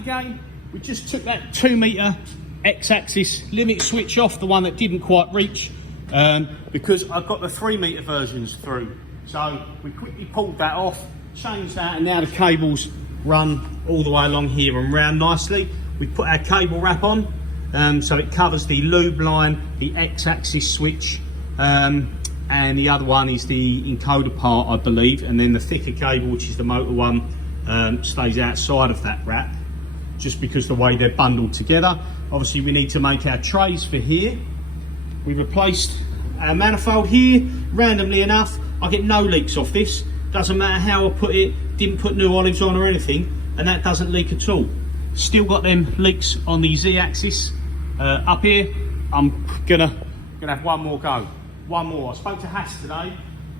again. We just took that 2 metre X-axis limit switch off, the one that didn't quite reach, because I've got the 3 metre versions through. So we quickly pulled that off, changed that, and now the cables run all the way along here and round nicely. We put our cable wrap on, so it covers the lube line, the X-axis switch, and the other one is the encoder part, I believe, and then the thicker cable, which is the motor one, stays outside of that wrap, just because the way they're bundled together. Obviously we need to make our trays for here. We replaced our manifold here. Randomly enough, I get no leaks off this. Doesn't matter how I put it, didn't put new olives on or anything, and that doesn't leak at all. Still got them leaks on the Z-axis up here. I'm gonna have one more go. One more. I spoke to Haas today,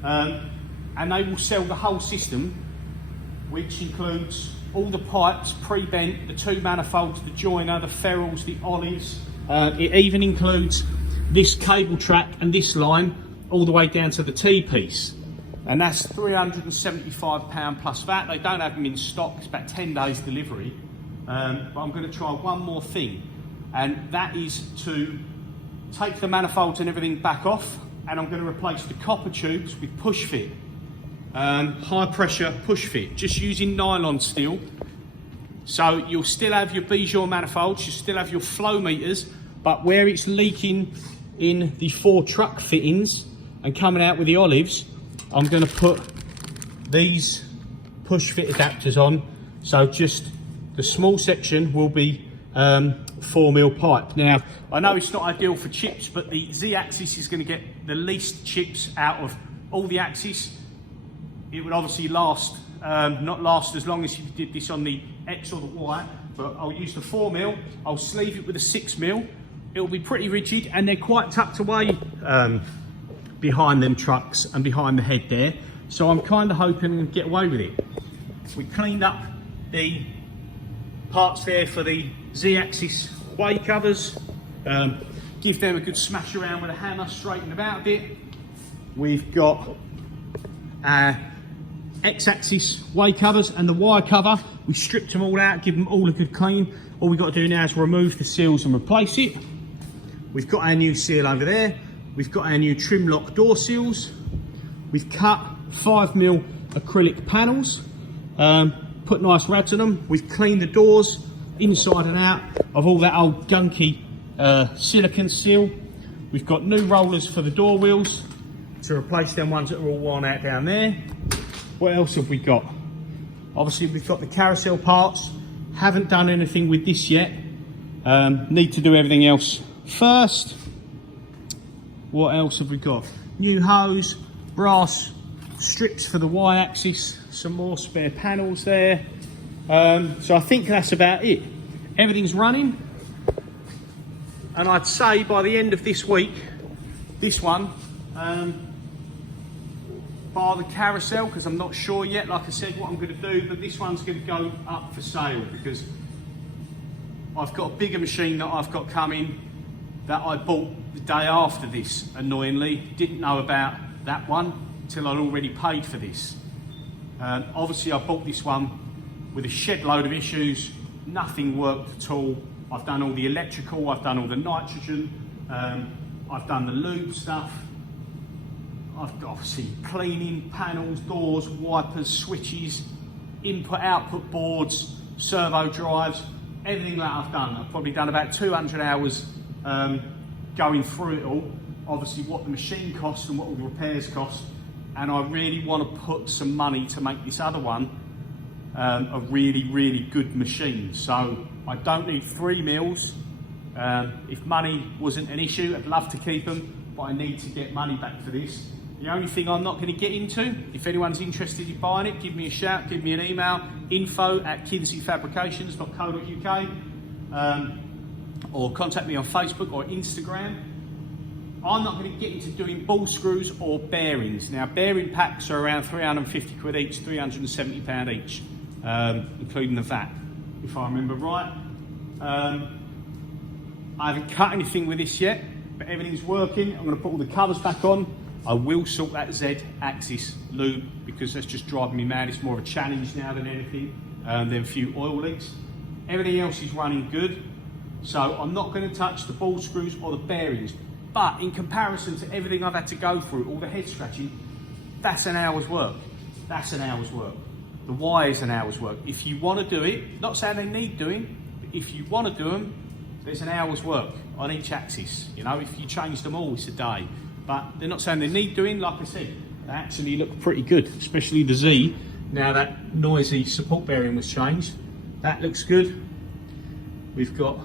and they will sell the whole system, which includes all the pipes pre-bent, the 2 manifolds, the joiner, the ferrules, the olives. It even includes this cable track and this line all the way down to the T-piece. And that's £375 plus VAT. They don't have them in stock. It's about 10 days delivery. But I'm going to try one more thing, and that is to take the manifolds and everything back off, and I'm going to replace the copper tubes with push fit, high pressure push fit, just using nylon steel. So you'll still have your Bijou manifolds, you still have your flow meters, but where it's leaking in the 4 truck fittings and coming out with the olives, I'm going to put these push fit adapters on. So just the small section will be 4mm pipe. Now, I know it's not ideal for chips, but the Z-axis is going to get the least chips out of all the axes. It would obviously last, not last as long as you did this on the X or the Y, but I'll use the 4mm, I'll sleeve it with a 6mm. It'll be pretty rigid, and they're quite tucked away behind them trucks and behind the head there. So I'm kind of hoping to get away with it. We cleaned up the parts there for the Z-axis way covers, give them a good smash around with a hammer, straighten them out a bit. We've got our X-axis way covers and the Y cover. We stripped them all out, give them all a good clean. All we've got to do now is remove the seals and replace it. We've got our new seal over there. We've got our new trim lock door seals. We've cut 5mm acrylic panels, put nice rads on them. We've cleaned the doors inside and out of all that old gunky silicone seal. We've got new rollers for the door wheels to replace them ones that are all worn out down there. What else have we got? Obviously we've got the carousel parts. Haven't done anything with this yet. Need to do everything else first. What else have we got? New hose, brass strips for the Y-axis, some more spare panels there. So I think that's about it. Everything's running, and I'd say by the end of this week, this one, bar the carousel, because I'm not sure yet, like I said, what I'm going to do, but this one's going to go up for sale because I've got a bigger machine that I've got coming that I bought the day after this, annoyingly. Didn't know about that one till I'd already paid for this. Obviously I bought this one with a shed load of issues, nothing worked at all. I've done all the electrical, I've done all the nitrogen, I've done the lube stuff. I've got obviously cleaning, panels, doors, wipers, switches, input output boards, servo drives, everything that I've done. I've probably done about 200 hours going through it all. Obviously what the machine costs and what all the repairs cost. And I really want to put some money to make this other one a really, really good machine. So I don't need 3 mils. If money wasn't an issue, I'd love to keep them, but I need to get money back for this. The only thing I'm not going to get into, if anyone's interested in buying it, give me a shout, give me an email, info@kinzyfabrications.co.uk, or contact me on Facebook or Instagram. I'm not going to get into doing ball screws or bearings. Now, bearing packs are around 350 quid each, £370 each, including the VAT, if I remember right. I haven't cut anything with this yet, but everything's working. I'm going to put all the covers back on. I will sort that Z-axis lube because that's just driving me mad. It's more of a challenge now than anything, than a few oil leaks. Everything else is running good. So I'm not going to touch the ball screws or the bearings. But in comparison to everything I've had to go through, all the head scratching, that's an hour's work. That's an hour's work. The why is an hour's work. If you want to do it, not saying they need doing, but if you want to do them, there's an hour's work on each axis. You know, if you change them all, it's a day. But they're not saying they need doing. Like I said, they actually look pretty good, especially the Z. Now that noisy support bearing was changed, that looks good. We've got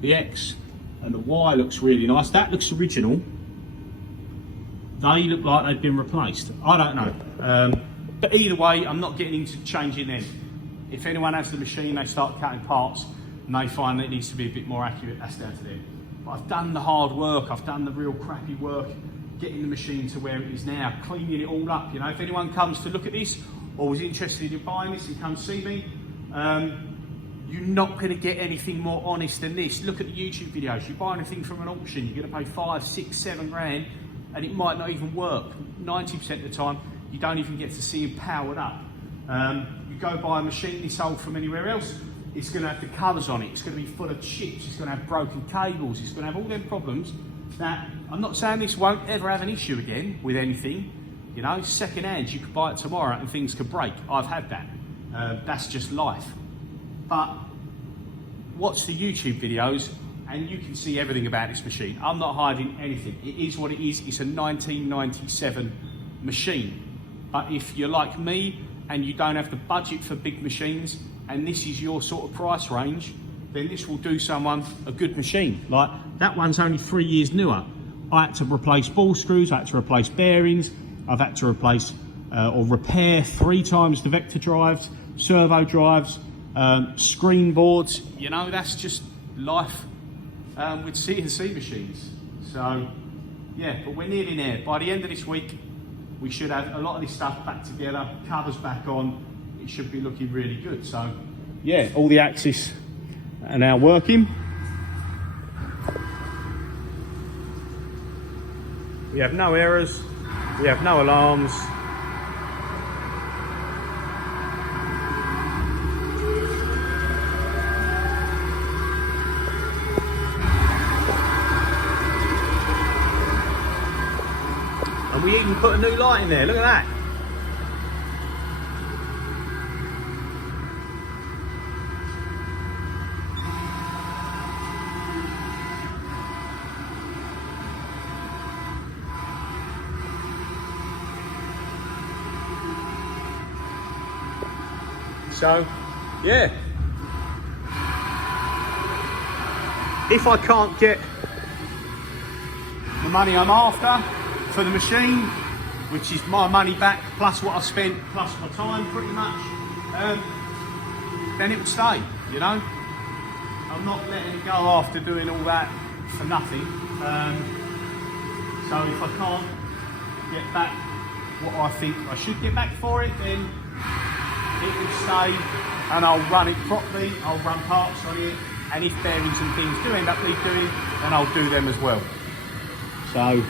the X and the Y looks really nice. That looks original. They look like they've been replaced. I don't know. But either way, I'm not getting into changing them. If anyone has the machine, they start cutting parts and they find that it needs to be a bit more accurate, that's down to them. But I've done the hard work, I've done the real crappy work, getting the machine to where it is now, cleaning it all up. You know, if anyone comes to look at this or was interested in buying this and come see me, you're not going to get anything more honest than this. Look at the YouTube videos. You buy anything from an auction, you're going to pay 5, 6, 7 grand, and it might not even work. 90% of the time, you don't even get to see it powered up. You go buy a machine that's sold from anywhere else, it's going to have the covers on it, it's going to be full of chips, it's going to have broken cables, it's going to have all them problems. That I'm not saying this won't ever have an issue again with anything. You know, second hand, you could buy it tomorrow and things could break. I've had that. That's just life. But watch the YouTube videos and you can see everything about this machine. I'm not hiding anything. It is what it is. It's a 1997 machine. But if you're like me and you don't have the budget for big machines and this is your sort of price range, then this will do someone a good machine. Like that one's only 3 years newer. I had to replace ball screws, I had to replace bearings, I've had to replace or repair 3 times the vector drives, servo drives, screen boards. You know, that's just life with CNC machines. So yeah, but we're nearly there. By the end of this week, we should have a lot of this stuff back together, covers back on. It should be looking really good. So yeah, all the axes are now working. We have no errors, we have no alarms. And we even put a new light in there, look at that. So, yeah. If I can't get the money I'm after for the machine, which is my money back plus what I spent plus my time pretty much, then it will stay, you know. I'm not letting it go after doing all that for nothing. So if I can't get back what I think I should get back for it, then it will stay and I'll run it properly, I'll run parts on it, and if bearings and things do end up need doing, then I'll do them as well. So,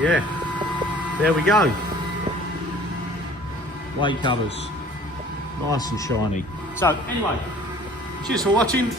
yeah, there we go. Way covers, nice and shiny. So anyway, cheers for watching.